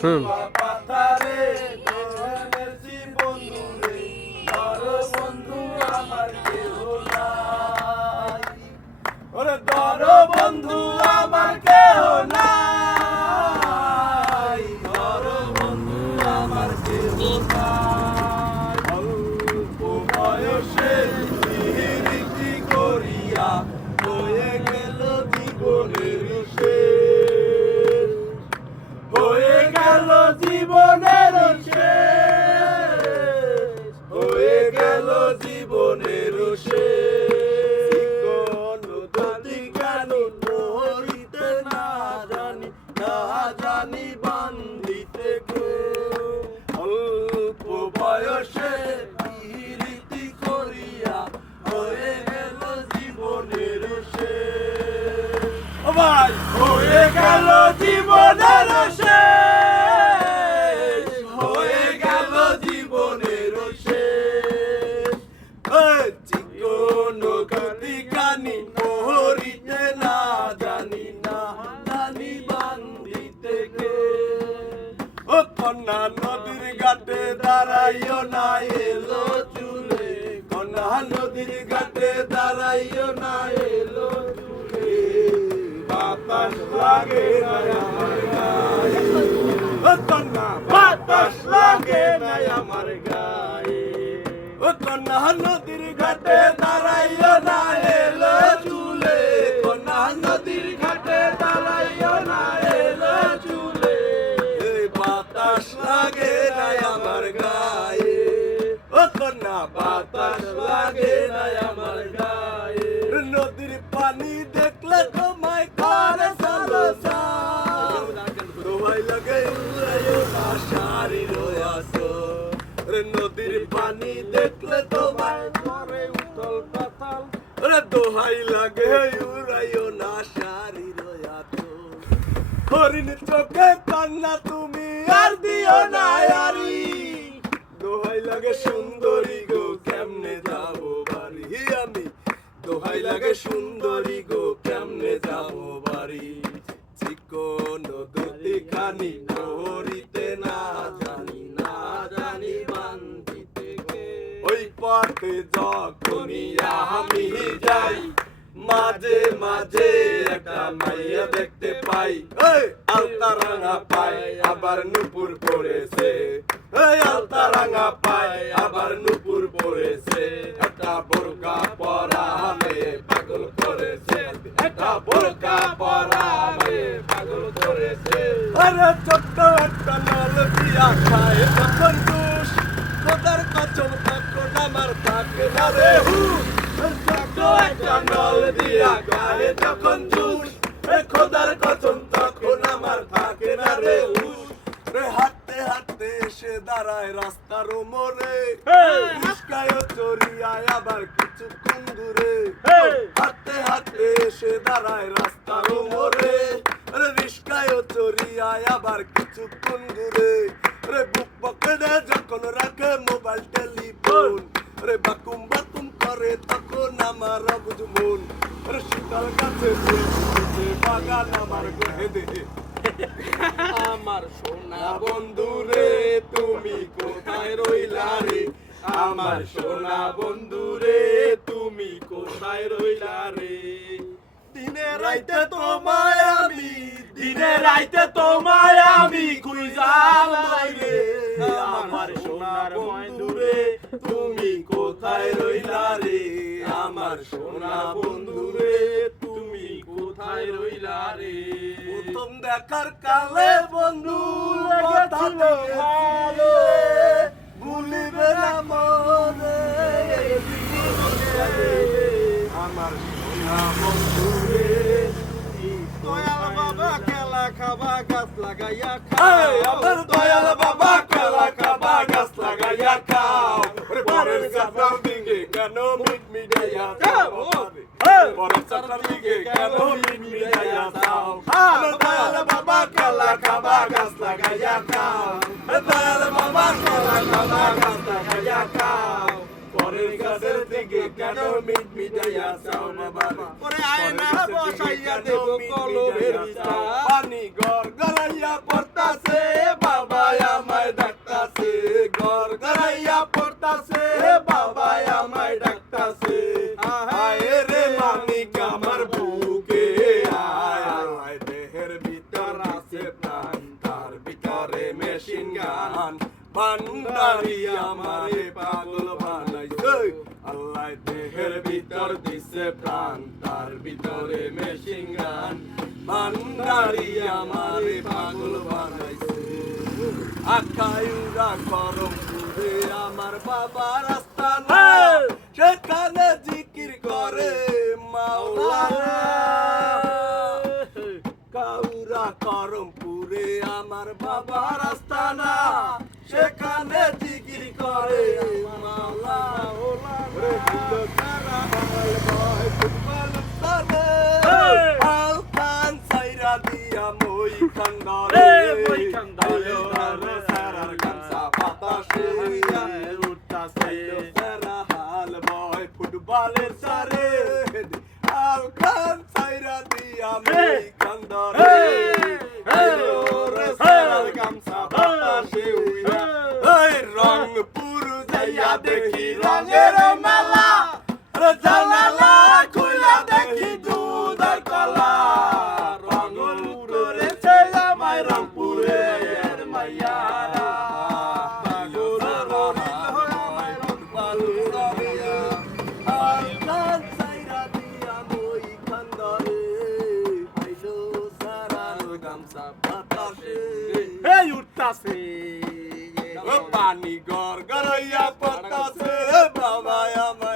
পাথারে এনেছি বন্ধু রে, ধর বন্ধু আমার কেহ নাই। ওরে ধর বন্ধু আমার কেহ নাই, ধর বন্ধু আমার কেহ নাই। অল্প বয়সে পিরিতি করিয়া হয়ে গেল জীবনের শেষ, হয়ে গেল জীবনের শেষ, হয়ে গেল জীবনের শেষ। যদি কেন মরিতে না জানি, না জানি বান্ধিতে কে। অল্প বয়সে পিরিতি করিয়া হয়ে গেল জীবনের শেষ। ও ভাই, হয়ে গেল জীবনের শেষ, হয়ে গেল জীবনের শেষ। চিকন গতি কানি মোহরিতে না জানি, না জানি বান্ধিতে কে। ও কন্যা নদীর ঘাটে দাঁড়াইও না এলো চুলে, কন্যা নদীর ঘাটে দাঁড়াইও না এলো চুলে। বাতাস লাগে না আমার গায়ে, ও কন্যা বাতাস লাগে না আমার গায়ে। ও কন্যা নদীর ঘাটে দাঁড়াইও না এলো চুলে, কন্যা নদীর ঘাটে দাঁড়াইও না এলো চুলে। বাতাস লাগে না আমার গায়ে, ও কন্যা বাতাস লাগে না আমার গায়ে। নদীর পানি দেখলে তোমায় করে চলো দোহাই লাগে শাড়ির আসো। নদীর পানি দেখলে তোমায় করে উতল পাতাল, দোহাই লাগে উড়াইও না শাড়ির আসো। হরিণ চোখে কান্না তুমি আর দিও না আরি, দোহাই লাগে সুন্দরী গো কেমনে যাবো বাড়ি আমি, দোহাই লাগে সুন্দরী গো কেমনে যাবো বাড়ি। চিকন দুটি খানি হরিতে না জানি, না জানি বান্ধিতে কে। ওই পথে যখনই আমি যাই, মাঝে মাঝে একটা মাইয়া দেখতে পাই। আলতা রাঙা পাই আবার নুপুর পড়েছে, আলতা রাঙা পাই আবার নুপুর পড়েছে। একটা বোরকা পরা মেয়ে পাগল করেছে, একটা বোরকা পরা মেয়ে পাগল করেছে। আরে ছোট্ট একটা নল দিয়া খায় যখন দুষ, খোদার কসম তখন আমার থাকে না রে হুশ। ছোট্ট একটা নল দিয়া খায় যখন দুষ, খোদার কসম তখন আমার থাকে না রে হুশ। হাঁটতে হাঁটতে এসে দাঁড়ায় রাস্তার মোড়ে, রিস্কায় চড়িয়ায় আবার কিছুক্ষণ দূরে। হাঁটতে হাঁটতে এসে দাঁড়ায় রাস্তার মোড়ে, রিস্কায় চড়িয়ায় আবার কিছুক্ষণ দূরে। বুক পকেটে যখন রাখে মোবাইল টেলিফোন, বাকুম বাকুম করে তখন আমার অবুঝ মন। শীতল গাছে বাগান আমার গহে, আমার সোনা বন্ধু রে তুমি কোথায় রইলা রে, আমার সোনা বন্ধু রে তুমি কোথায় রইলা রে। দিনে রাইতে তোমায় আমি, দিনে রাইতে তোমায় আমি খুঁজাম রে, আমার সোনার বন্ধু রে তুমি কোথায় রইলা রে, আমার সোনা বন্ধু রে তুমি কোথায় রইলা রে। প্রথম দেখার কালে বন্ধু লেগেছিল ভালো, ভুলিবে না মনে আমার সোনা বন্ধু রে। দয়াল বাবা খেলা খাবা গাছ লাগাইয়া খাও, আমার দয়াল বাবা খেলা খাবা গাছ লাগাইয়া খাও। পরের চাটার দিকে কেন মিট মিটাইয়া যাও, পরের চাটার দিকে কেন মিট মিটাইয়া যাও। আমার দয়াল বাবা খেলা খাবা গাছ লাগাইয়া খাও, দয়াল বাবা খেলা খাবা গাছ লাগাইয়া খাও। পরের গাছের দিকে কেন মিট মিটাইয়া যাও বাবা, ওরে আয়না বসাইয়া দেব কলমের চা। পানি গড় গড়াইয়া পড়তাছে। ঘর গড়াইয়া পড়তাছে বাবাই আমায় ডাকতাছে আয় রে মানিক আমার বুকে আয় আয় দেহের ভিতর আছে প্রাণ তার ভিতরে মেশিন গান ভান্ডারি আমারে পাগল বানাইছে আল্লাহ দেহের ভিতর দিছে প্রাণ তার ভিতরে মেশিন গান ভান্ডারি আমারে পাগল বানাইছে আখাইরা গরম পুরে আমার বাবা রাস্তা না সেখানে জিকির করে মাওলানা কাউরা করম পুরে আমার বাবা রাস্তা না সেখানে জিকির করে মাওলানা ওরে দিল তারা হাল ভয় ফুটবল সারে হাল খান সাইরা দিয়া মই খান্দারে সারার গামছা বাতাসে উঠতাছে সারা হাল ভয় ফুটবলের সারে হাল খান সাইরা দিয়া মই খান্দারে সারার গামছা বাতাসে উইরা এই রংপুর যাইয়া দেখি রঙের মেলা জানালা খুইলা দেখি দুধ আর কলা রংপুরে আমায় রংপুরে মাইয়ারা পানি গড় গড়াইয়া পড়তাছে বাবা আমার